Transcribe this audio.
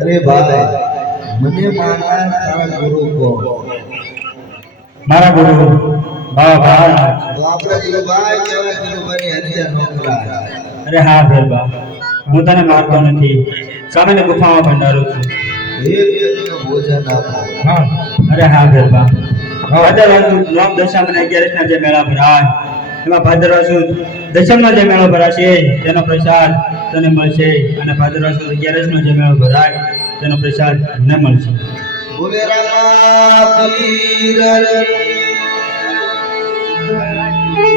अरे भाई મને મારા તારા ગુરુ કો મારા ગુરુ બાબા તો આપણે ગુરુભાઈ કેવા ગુરુભાઈ હત્યા નોકરા અરે હા ભેરબા હું તને મારતો નથી સામેની ગુફામાં ભંડારું છું એક વ્યક્તિનો ભોજન આપો હા અરે હા ભેરબા ભાદરવા નોમ દશામાં 11 ના જે મેળા ભરાય એમાં ભાદરવા સુદ દશમનો જે મેળો ભરાશે તેનો પ્રસાદ તને મળશે અને ભાદરવા સુદ 11 નો જે મેળો ભરાય તેનો પ્રસાદ મને મળશે બોલે રામા પીર